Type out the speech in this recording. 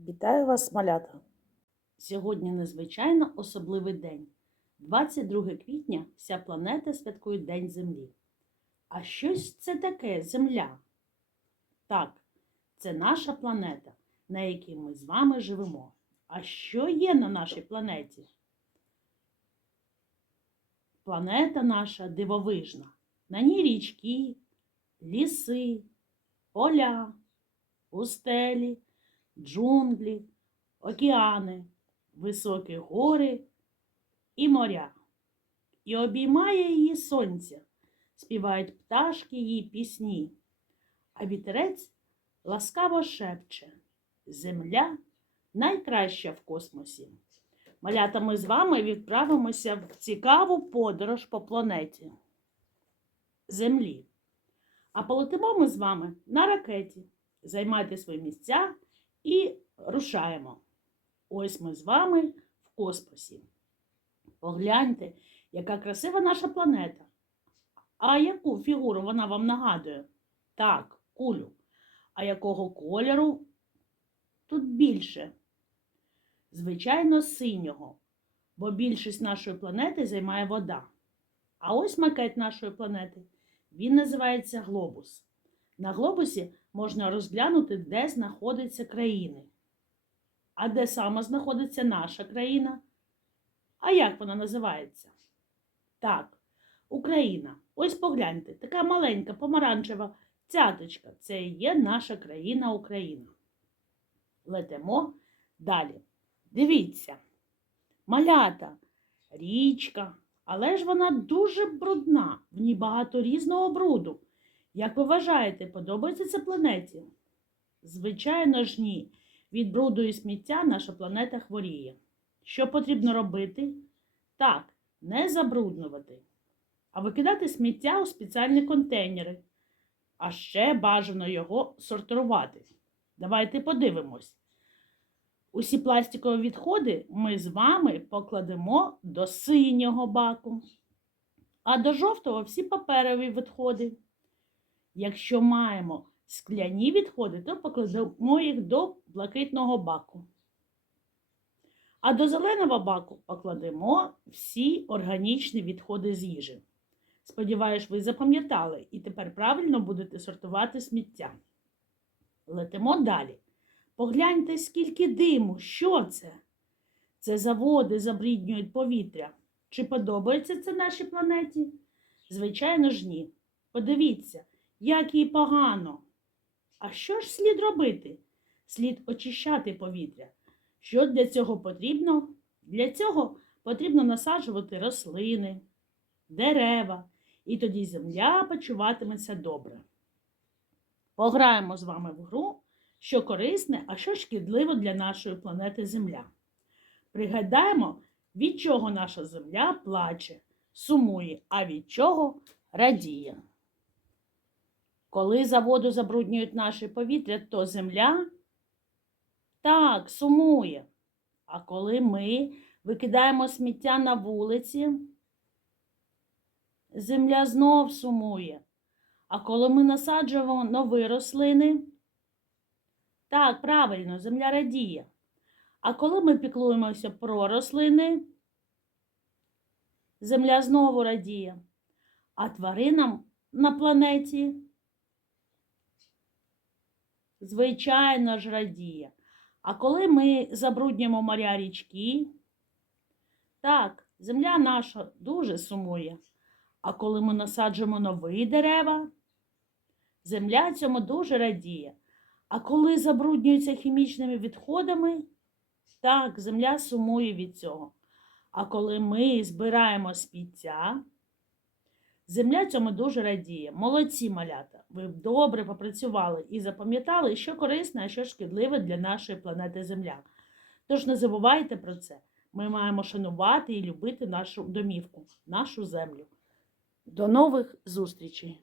Вітаю вас, малята! Сьогодні незвичайно особливий день. 22 квітня вся планета святкує День Землі. А щось це таке Земля? Так, це наша планета, на якій ми з вами живемо. А що є на нашій планеті? Планета наша дивовижна. На ній річки, ліси, поля, пустелі, джунглі, океани, високі гори і моря. І обіймає її сонце, співають пташки її пісні, а вітерець ласкаво шепче Земля найкраща в космосі. Малята, ми з вами відправимося в цікаву подорож по планеті Землі. А полетимо ми з вами на ракеті. Займайте свої місця і рушаємо. Ось ми з вами в космосі. Погляньте, яка красива наша планета. А яку фігуру вона вам нагадує? Так, кулю. А якого кольору тут більше? Звичайно, синього, бо більшість нашої планети займає вода. А ось макет нашої планети. Він називається глобус. На глобусі можна розглянути, де знаходяться країни. А де саме знаходиться наша країна? А як вона називається? Так, Україна. Ось погляньте, така маленька помаранчева цяточка. Це і є наша країна Україна. Летимо далі. Дивіться, малята, річка, але ж вона дуже брудна, в ній багато різного бруду. Як ви вважаєте, подобається це планеті? Звичайно ж ні. Від бруду і сміття наша планета хворіє. Що потрібно робити? Так, не забруднювати, а викидати сміття у спеціальні контейнери. А ще бажано його сортувати. Давайте подивимось. Усі пластикові відходи ми з вами покладемо до синього баку, а до жовтого всі паперові відходи. Якщо маємо скляні відходи, то покладемо їх до блакитного баку. А до зеленого баку покладемо всі органічні відходи з їжі. Сподіваюсь, ви запам'ятали і тепер правильно будете сортувати сміття. Летимо далі. Погляньте, скільки диму. Що це? Це заводи забріднюють повітря. Чи подобається це нашій планеті? Звичайно ж, ні. Подивіться, як їй погано. А що ж слід робити? Слід очищати повітря. Що для цього потрібно? Для цього потрібно насаджувати рослини, дерева, і тоді земля почуватиметься добре. Пограємо з вами в гру, що корисне, а що шкідливо для нашої планети Земля. Пригадаємо, від чого наша земля плаче, сумує, а від чого радіє. Коли заводу забруднюють наше повітря, то земля так сумує. А коли ми викидаємо сміття на вулиці, земля знов сумує. А коли ми насаджуємо нові рослини, так, правильно, земля радіє. А коли ми піклуємося про рослини, земля знову радіє. А тваринам на планеті, звичайно ж, радіє. А коли ми забруднюємо моря річки, так, земля наша дуже сумує. А коли ми насаджуємо нові дерева, земля цьому дуже радіє. А коли забруднюється хімічними відходами, так, земля сумує від цього. А коли ми збираємо сміття, земля цьому дуже радіє. Молодці малята! Ви добре попрацювали і запам'ятали, що корисне, а що шкідливе для нашої планети Земля. Тож не забувайте про це. Ми маємо шанувати і любити нашу домівку, нашу землю. До нових зустрічей!